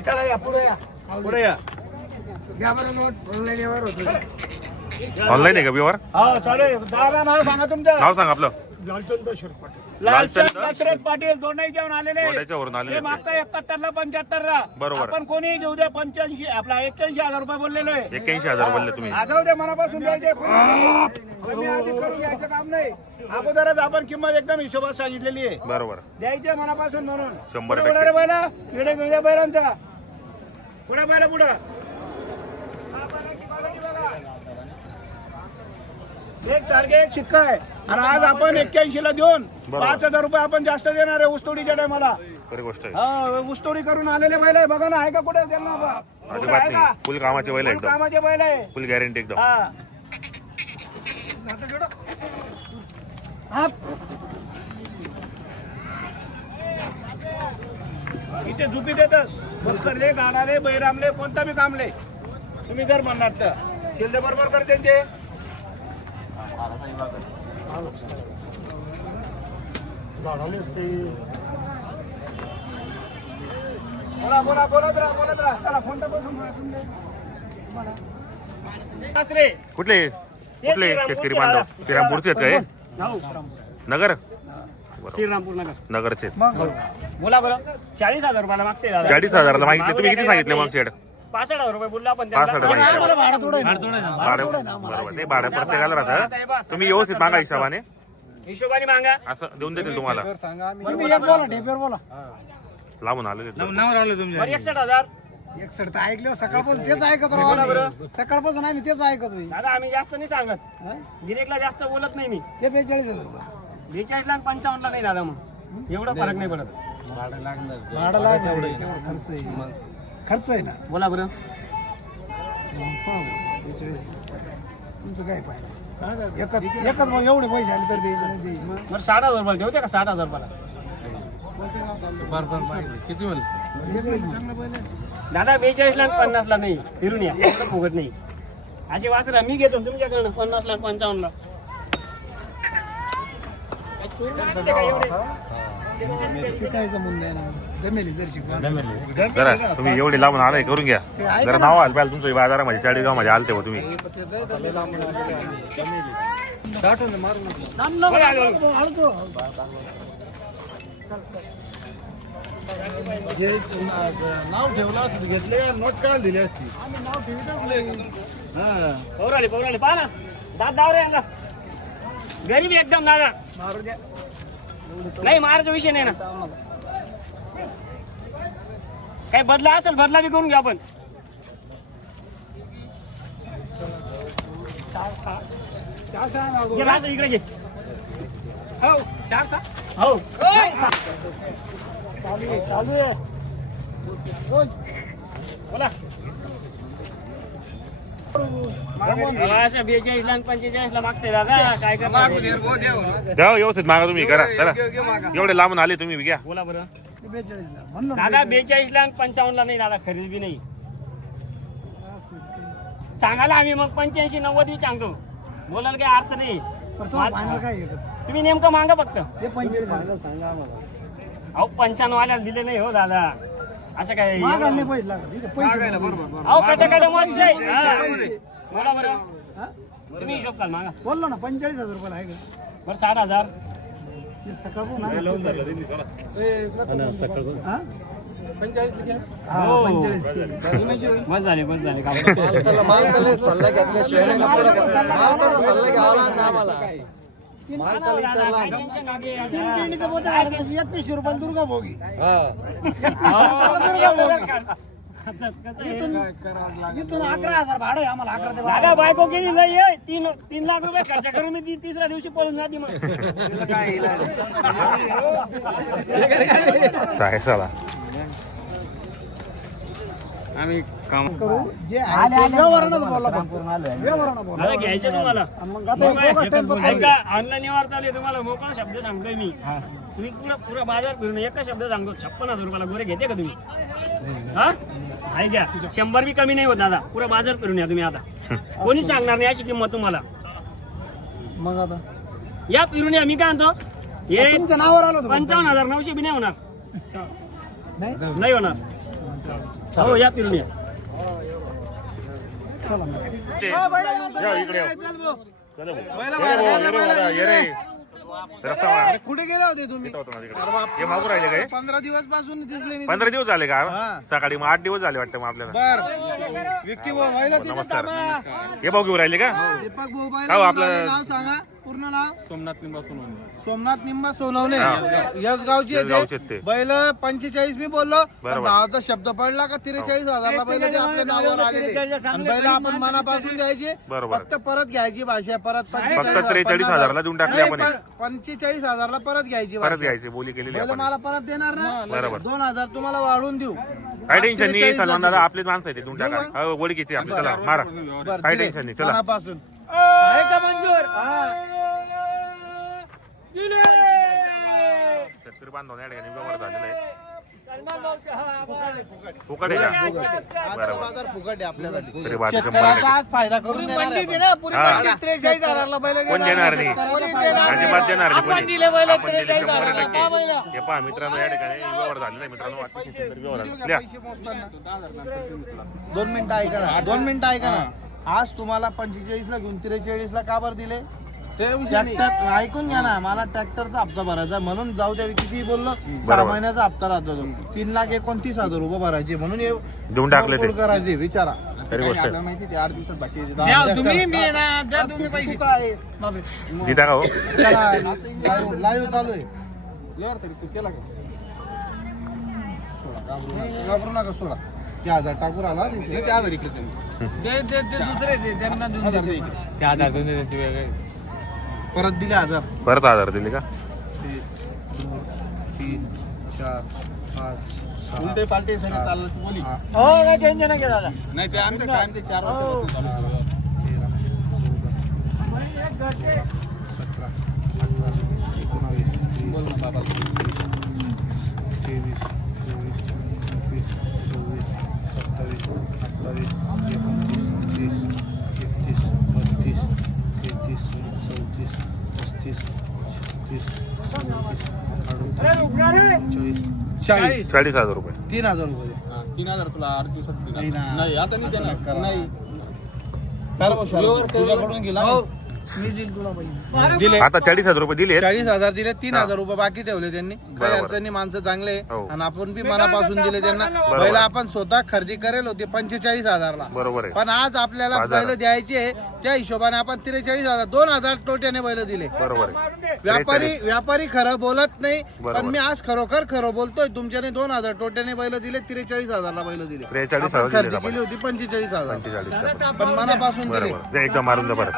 चला चला या पुढे या पुढे या. घ्या बरं नोट ऑनलाईन व्यवहार होतो. ऑनलाईन आहे का व्यवहार? हा चालेल. दादा नाव सांगा तुमचं. नाव सांग आपलं. लालचंद दशरथ पाटील. लालचंद दशरथ पाटील दोंडाईच्याहून आलेले. दोंडाईच्यावरून आलेले हे मागता 71 ला 75 ला. बरोबर. आपण कोणी घेऊ द्या 85 आपला 81,000 रुपये बोललेलो आहे. 81,000 बोलले तुम्ही. जाऊ द्या मनापासून द्यायचे. कमी अधिक करून घ्यायचं काम नाही. अगोदरच आपण किंमत एकदम हिशोबात सांगितलेली आहे. बरोबर. द्यायचे मनापासून म्हणून. 100% पुढे बैला इकडे घेऊया बैलांचा. पुढे बैला पुढं एक सारखे एक शिक्का आहे. आणि आज आपण 81 ला देऊन 5,000 रुपये आपण जास्त देणार आहे ऊसतोडीच्या टायमाला. खरी गोष्ट आहे. हा ऊसतोडी करून आलेले बैल आहे. बघा ना आहे का कुठे त्यांना अजिबात नाही. फुल कामाचे बैल एकदम. कामाचे बैल आहे. फुल गॅरंटी एकदम. हा इथे झुपी देतस भुलकरले गाणारे बैरामले कोणता बी कामले तुम्ही जर म्हणणार तर शिंदे बरोबर करते ते. बोला बोला बोलत राहा चला फोन तपासून कुठले कुठले शेतकरी बांधव? श्रीरामपूरचे आहेत का हे? नगर श्रीरामपूर नगर नगरचे. बोला बरं. 40,000 रुपयाला मागते दादा. 40,000 ला मागितले. तुम्ही किती सांगितले मग शेड? 65,000 रुपये बोललो आपण 65 मागितले. भाडं थोडं बरोबर. नाही भाडं प्रत्येकाला राहतं. तुम्ही व्यवस्थित मागा हिशोबाने. हिशोबाने मागा. असं देऊन देतील तुम्हाला. बोला ढेपेवर बोला. लांबून आलेले. बरं 61,000. 61 तर ऐकलं सकाळपासून तेच ऐकत राहू. सकाळपासून आम्ही तेच ऐकतोय. दादा आम्ही जास्त नाही सांगत. गिरेकला जास्त बोलत नाही मी. ते 42,000 42 ला आणि 55 ला नाही दादा. मग एवढा फरक नाही पडत. भाडं लागणार तेवढं खर्च आहे. खर्च आहे ना. बोला बरं. तुमचं काय पाहिजे एकच मग एवढे पैसे आले तर द्यायचे नाही द्यायचे. बरं 60,000 रुपये ठेवते का 60,000 रुपयाला? दादा 42 ला आणि 50 ला नाही. फिरून या एवढं फुगत नाही. असे वासरा मी घेतो तुमच्याकडनं 50 ला आणि 55 ला. शिकायचं म्हणून द्या ना. जमेली जर शिकवा जरा तुम्ही एवढे लांबून आलाय करून घ्या. जरा नाव आलं पाहिजे तुमचं बाजारामध्ये. 40 मध्ये आलते हो तुम्ही. नाव ठेवलं असतं घेतले नोट काय दिली असती. पौराले पहा ना. दाद दाव रे यांना. गरीब एकदम दादा. मारू द्या. नाही मारायचा विषय नाही ना. काही बदला असेल बदला बी करून घ्या आपण. इकडे घे. हो 4-6. हो चालू आहे. बोला. 42 ला आणि 45 ला मागते दादा. काय करणार? द्या व्यवस्थित मागा तुम्ही. करा चला. एवढे लांबून आले तुम्ही घ्या. बोला बरं. 42 म्हणलं ना. दादा 42 ला आणि 55 ला नाही दादा. खरेदी बी नाही सांगायला आम्ही मग 85-90 बी सांगतो. बोलायला काही अर्थ नाही. पण तो फायनल काय आहे? तुम्ही नेमकं मागा फक्त. हे 45 सांगा आम्हाला. अहो 95 वाल्याला दिले नाही हो दादा. असं काय मागायला नाही पैसे लागत. इथे पैसे बरोबर. अहो कटे मोज आहे. बोला बरं. तुम्ही हिशोब काल मागा. बोललो ना 45,000 रुपये आहे का? बरं 60,000. ते सकाळपासून आहे ना. हा? 45 केलं? हा, हो. 45 केलं. बस झाले बस झाले. मालकाचा सल्ला घ्यावा ना आम्हाला. तीन पिंडीचं पोतं काढायचं म्हणजे 21 रुपयाला दुर्गा भोगी. इथून 11,000 भाडं आहे आम्हाला. 11 ते 12. दादा बायको केली लई आहे. 3 लाख रुपये खर्च करून मी तिसऱ्या दिवशी पळून जाते मग. काय साला. आम्ही काम करू जे आहे ते व्यवहारानंच बोलला फक्त. व्यवहारानं बोलला. दादा घ्यायचे तुम्हाला. मग आता एक बोगस टाइम पकडला. ऐका ऑनलाईन व्यवहार चालू आहे. तुम्हाला मोकळा शब्द सांगतोय मी. तुम्ही पुरा बाजार फिरून एकच शब्द सांगतो. 56,000 रुपयाला गोरे घेते का तुम्ही? हा ऐका 100 बी कमी नाही होत दादा. पुरा बाजार फिरून या तुम्ही. आता कोणीच सांगणार नाही अशी किंमत तुम्हाला. मग आता या फिरून या. मी काय म्हणतो हे तुमच्या नावावर आलो होतो. 55,900 बी नाही होणार. नाही नाही होणार. हो या फिरून या या इकडे या. चला भाऊ. ये रे. रस्ता मार. कुठे गेले होते तुम्ही? इथं होतो ना तिकडे. हे मागून राहिले काय 15 दिवस पासून दिसले नाही. 15 दिवस झाले का सकाळी मग 8 दिवस झाले वाटतं मग आपल्याला बर विक्की भाऊ व्हायला तिथे नमस्कार थांबा. हे भाऊ घेऊन राहिले का दीपक भाऊ हो, बाहेर आपलं- नाव सांगा पूर्ण नाव. सोमनाथ निंबा सोनवणे. सोमनाथ निंबा सोनवणे हा. यस गावची यशगावचे येते ते. बैल 45 मी बोललो पण बरोबर. भावाचा शब्द पडला का 43,000ला बैल ते आपल्या नावावर आलेले आणि बैल आपण मनापासून द्यायचे बरोबर. फक्त परत घ्यायची भाषा परत फक्त 43,000 देऊन टाकले आपण हे. 45,000ला परत घ्यायची परत भाषा. घ्यायचे बोली केलेली बैल आपण मला परत देणार ना बरोबर. 2,000 तुम्हाला वाढून देऊ. काय टेन्शन नाही सलमान दादा आपलेच माणसं आहे ते देऊन टाका ओळखीचे आपले चला मारा बरं, काय दिले. टेन्शन नाही चला मनापासून आहे का मंजूर? शेतकरी बांधव या ठिकाणी व्यवहार झालेला आहे सलमान भाऊचे, हा, फुकट. फुकट आहे का आजचा बरोबर बाजार फुकट आहे आपल्यासाठी. तरी बात 100% शेतकऱ्याचा आज फायदा करून देणार आहे आपण. हा. शेतकऱ्याला बैल कोण देणार नाही शेतकऱ्याचा फायदा अजिबात देणार नाही कोणी. आपण दिले बैल आपण दिले 43,000 100%. का बैल? हे पहा मित्रांनो या ठिकाणी व्यवहार झालेला आहे मित्रांनो अतिशय सुंदर व्यवहार व्हिडिओ आहे. घ्या, लिहा. पैसे मोजताना. 2 मिनिटं ऐका ना 2 मिनिटं ऐका ना आज तुम्हाला 45 ला घेऊन 43 ला का बरं दिले ट्रॅक्टर ऐकून घ्या ना मला ट्रॅक्टरचा हप्ता भरायचा म्हणून जाऊ द्या किती बोललो 6 बरोबर. महिन्याचा हप्ता राहतो तो. 3,29,000 रुपये भरायचे म्हणून हे देऊन टाकले ते तोडफोड करायचे विचारा तरी गोष्ट आहे. आपल्याला माहिती आहे, 8 दिवसात बाकी आहे. तुम्ही मी आहे ना द्या तुम्ही पैसे काय जिता का हो लाईव्ह चालू आहे यावर तरी तू केला का सोडा घाबरू नका सोडा ते 1,000 टाकून आला त्या आधार इकडे त्यांनी ते दुसरे ते त्यांना देऊन हजार दे इकडे. ते 1,000 देऊन दे त्यांचे वेगळे परत दिले 1,000 परत आधार दिले का 3 4 5 उलटे पालटे सगळे चाललं तू बोली. हो काय टेन्शन नाही घ्यायला नाही ते आमचं काय ते 4 वर्ष चालू आहे. 17 18 19 बोल ना बाबा 23 24 25 26 27 28 29 30 31 32 33 40,000 रुपये 3,000 रुपये हा, 3,000 तुला 8 दिवसात देणार. नाही ना. नाही आता नाही देणार नाही व्यवहार तुझ्याकडून गेला मी देईल तुला पैसे दिले आता 40,000 रुपये दिले 40,000 दिले 3,000 रुपये बाकी ठेवले त्यांनी काही बरोबर. अडचणी माणसं चांगले आहे. हो. आणि आपण बी मनापासून दिले त्यांना बरोबर. पहिला आपण स्वतः खरेदी करेल होते 45,000 ला बरोबर आहे पण आज आपल्याला बाजारात. बैल द्यायचे त्या हिशोबाने आपण 43,000 2,000 टोट्याने बैल दिले बरोबर आहे व्यापारी खरं बोलत नाही बरोबर. पण मी आज खरोखर खरं बोलतोय तुमच्याने 2,000 टोट्याने बैल दिले 43,000 ला बैल दिले 43,000 आपण दिले खरेदी आपण. केली होती 45,000 45,000 पण मनापासून दिले बरोबर ते एकदा मारून द्या परत